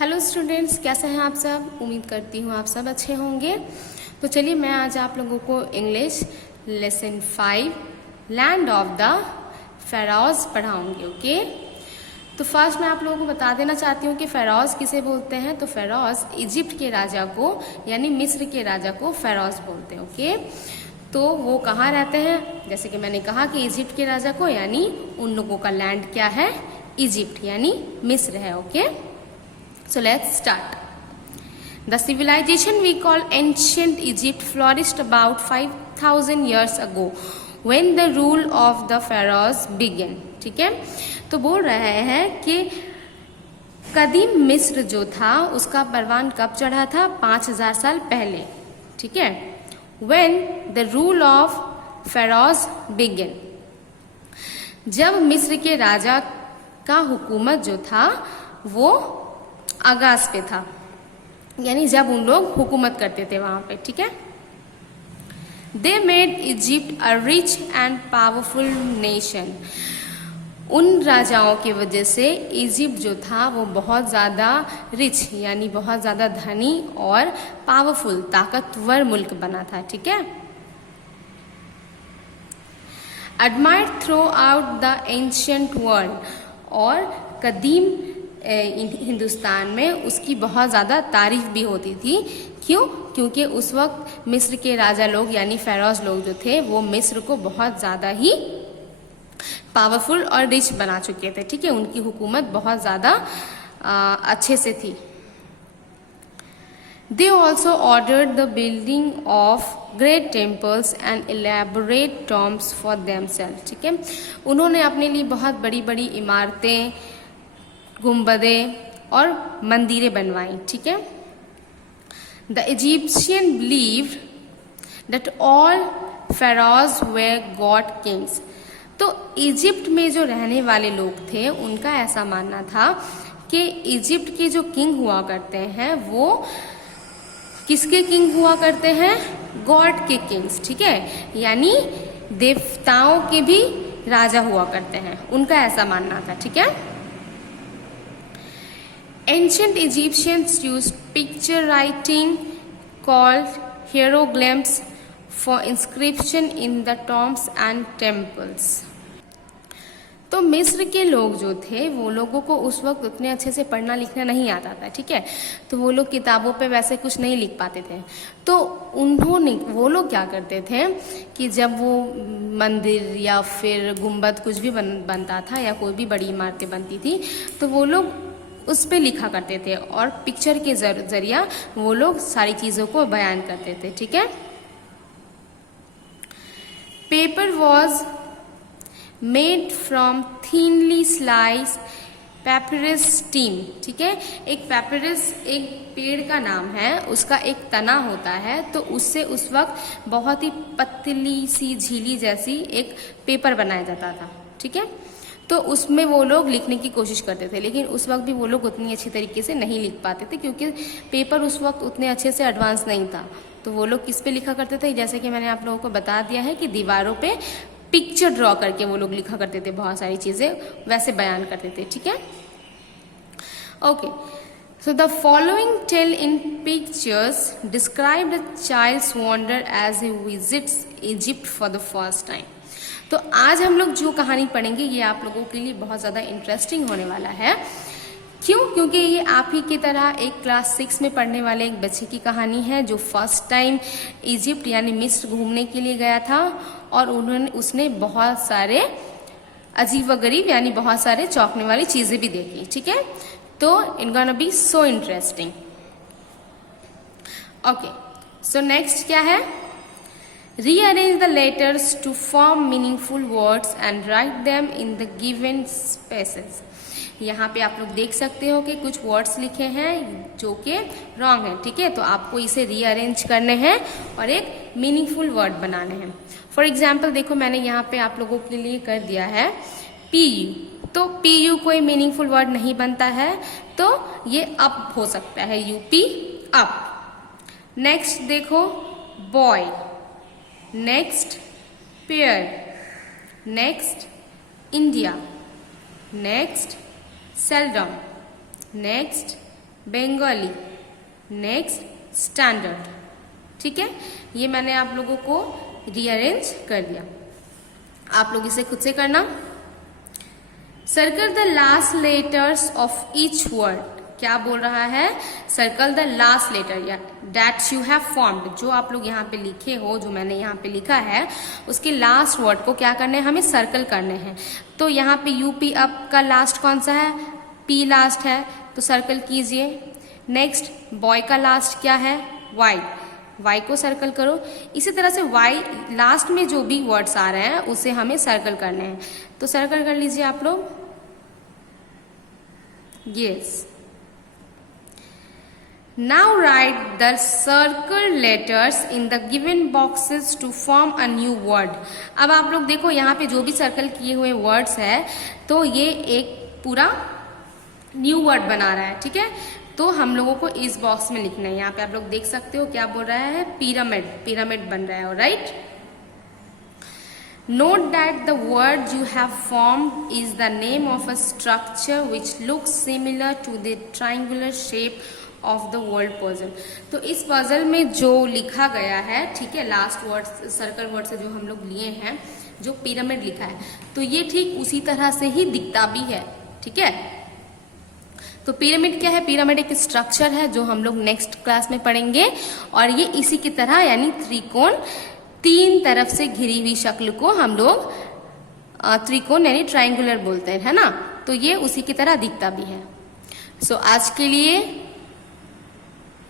Hello students, कैसे हैं आप सब। उम्मीद करती हूँ आप सब अच्छे होंगे। तो चलिए मैं आज आप लोगों को English lesson 5 land of the Pharaohs पढ़ाऊँगी। ओके, तो फर्स्ट मैं आप लोगों को बता देना चाहती हूँ कि फ़राओज़ किसे बोलते हैं। तो फ़राओज़ इजिप्ट के राजा को यानी मिस्र के राजा को फ़राओज़ बोलते हैं। ओके, तो वो कहाँ रहते हैं, जैसे कि मैंने कहा कि इजिप्ट के राजा को, यानी उन लोगों का लैंड क्या है, इजिप्ट यानी मिस्र है। Okay, so let's start. The civilization we call ancient Egypt flourished about 5000 years ago when the rule of the pharaohs began. ठीक है, तो बोल रहे हैं कि कदीम मिस्र जो था उसका परवान कब चढ़ा था, 5000 साल पहले। ठीक है, when the rule of pharaohs began, जब मिस्र के राजा का हुकूमत जो था वो आगाज पे था, यानी जब उन लोग हुकूमत करते थे वहां पे। ठीक है, they made Egypt a rich and powerful nation. उन राजाओं की वजह से इजिप्ट जो था वो बहुत ज़्यादा रिच यानी बहुत ज़्यादा धनी और पावरफुल ताकतवर मुल्क बना था। ठीक है, admired through out the ancient world, और कदीम हिंदुस्तान में उसकी बहुत ज़्यादा तारीफ भी होती थी। क्यों? क्योंकि उस वक्त मिस्र के राजा लोग यानी फ़राओज़ लोग जो थे वो मिस्र को बहुत ज़्यादा ही पावरफुल और रिच बना चुके थे। ठीक है, उनकी हुकूमत बहुत ज़्यादा अच्छे से थी। They also ordered the building of great temples and elaborate tombs for themself. ठीक है, उन्होंने अपने लिए बहुत बड़ी बड़ी इमारतें, गुंबदें और मंदिरें बनवाई। ठीक है, the Egyptian believed that all Pharaohs were god kings. तो इजिप्ट में जो रहने वाले लोग थे उनका ऐसा मानना था कि इजिप्ट के जो किंग हुआ करते हैं वो किसके किंग हुआ करते हैं, गॉड के किंग्स। ठीक है, यानी देवताओं के भी राजा हुआ करते हैं, उनका ऐसा मानना था। ठीक है, Ancient Egyptians used picture writing called hieroglyphs for inscription in the tombs and temples. तो मिस्र के लोग जो थे वो लोगों को उस वक्त उतने अच्छे से पढ़ना लिखना नहीं आता था। ठीक है, तो वो लोग किताबों पे वैसे कुछ नहीं लिख पाते थे। तो वो लोग क्या करते थे कि जब वो मंदिर या फिर गुंबद कुछ भी बनता था या कोई भी बड़ी इमारतें बनती थी तो वो लोग उस पर लिखा करते थे और पिक्चर के जरिया वो लोग सारी चीज़ों को बयान करते थे। ठीक है, paper was made from thinly slice papyrus stem. ठीक है, एक पैपिरस एक पेड़ का नाम है, उसका एक तना होता है, तो उससे उस वक्त बहुत ही पतली सी झीली जैसी एक पेपर बनाया जाता था। ठीक है, तो उसमें वो लोग लिखने की कोशिश करते थे, लेकिन उस वक्त भी वो लोग उतनी अच्छी तरीके से नहीं लिख पाते थे क्योंकि पेपर उस वक्त उतने अच्छे से एडवांस नहीं था। तो वो लोग किस पे लिखा करते थे, जैसे कि मैंने आप लोगों को बता दिया है कि दीवारों पे पिक्चर ड्रॉ करके वो लोग लिखा करते थे, बहुत सारी चीज़ें वैसे बयान करते थे। ठीक है, okay, so the following tale in pictures describe the child's wonder as he visits Egypt for the first time. तो आज हम लोग जो कहानी पढ़ेंगे ये आप लोगों के लिए बहुत ज़्यादा इंटरेस्टिंग होने वाला है। क्यों? क्योंकि ये आप ही की तरह एक क्लास 6 में पढ़ने वाले एक बच्चे की कहानी है जो फर्स्ट टाइम इजिप्ट यानी मिस्र घूमने के लिए गया था और उसने बहुत सारे अजीब व गरीब यानी बहुत सारे चौंकने वाली चीज़ें भी देखी। ठीक है, तो it gonna be so interesting. Okay, so next क्या है, rearrange the letters to form meaningful words and write them in the given spaces. यहाँ पे आप लोग देख सकते हो कि कुछ वर्ड्स लिखे हैं जो कि रॉन्ग है। ठीक है, तो आपको इसे रीअरेंज करने हैं और एक मीनिंगफुल वर्ड बनाने हैं। फॉर एग्जाम्पल देखो, मैंने यहाँ पे आप लोगों के लिए कर दिया है PU, तो PU कोई मीनिंगफुल वर्ड नहीं बनता है, तो ये अप हो सकता है, UP अप। नेक्स्ट देखो, boy, next pair, next India, next seldom, next Bengali, next standard. ठीक है, ये मैंने आप लोगों को रीअरेंज कर दिया। आप लोग इसे खुद से करना। Circle the last letters of each word. क्या बोल रहा है? सर्कल द लास्ट लेटर या दैट यू हैव फॉर्म्ड, जो आप लोग यहाँ पे लिखे हो, जो मैंने यहाँ पे लिखा है, उसके लास्ट वर्ड को क्या करने हैं? हमें सर्कल करने हैं। तो यहाँ पे यूपी अप का लास्ट कौन सा है? पी लास्ट है, तो सर्कल कीजिए। नेक्स्ट बॉय का लास्ट क्या है? वाई, वाई को सर्कल करो। इसी तरह से वाई लास्ट में जो भी वर्ड्स आ रहे हैं उसे हमें सर्कल करने हैं, तो सर्कल कर लीजिए आप लोग। Yes, Now write the circle letters in the given boxes to form a new word। अब आप लोग देखो यहाँ पे जो भी सर्कल किए हुए वर्ड्स है, तो ये एक पूरा न्यू वर्ड बना रहा है। ठीक है, तो हम लोगों को इस बॉक्स में लिखना है। यहाँ पे आप लोग देख सकते हो क्या बोल रहा है? पिरामिड, पिरामिड बन रहा है, right. Note that the word you have formed is the name of a structure which looks similar to the triangular shape of the word puzzle। तो इस पजल में जो लिखा गया है, ठीक है, लास्ट वर्ड सर्कल वर्ड से जो हम लोग लिए हैं, जो पिरामिड लिखा है, तो ये ठीक उसी तरह से ही दिखता भी है। ठीक है, तो पिरामिड क्या है? पिरामिड एक स्ट्रक्चर है जो हम लोग नेक्स्ट क्लास में पढ़ेंगे, और ये इसी की तरह यानी त्रिकोण, तीन तरफ से घिरी हुई शक्ल को हम लोग त्रिकोण यानी ट्रायंगुलर बोलते हैं, है ना। तो ये उसी की तरह दिखता भी है। सो आज के लिए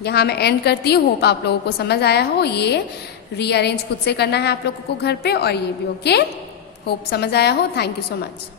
यहाँ मैं एंड करती हूँ। होप आप लोगों को समझ आया हो। ये रीअरेंज खुद से करना है आप लोगों को घर पे, और ये भी ओके। होप समझ आया हो। Thank you so much.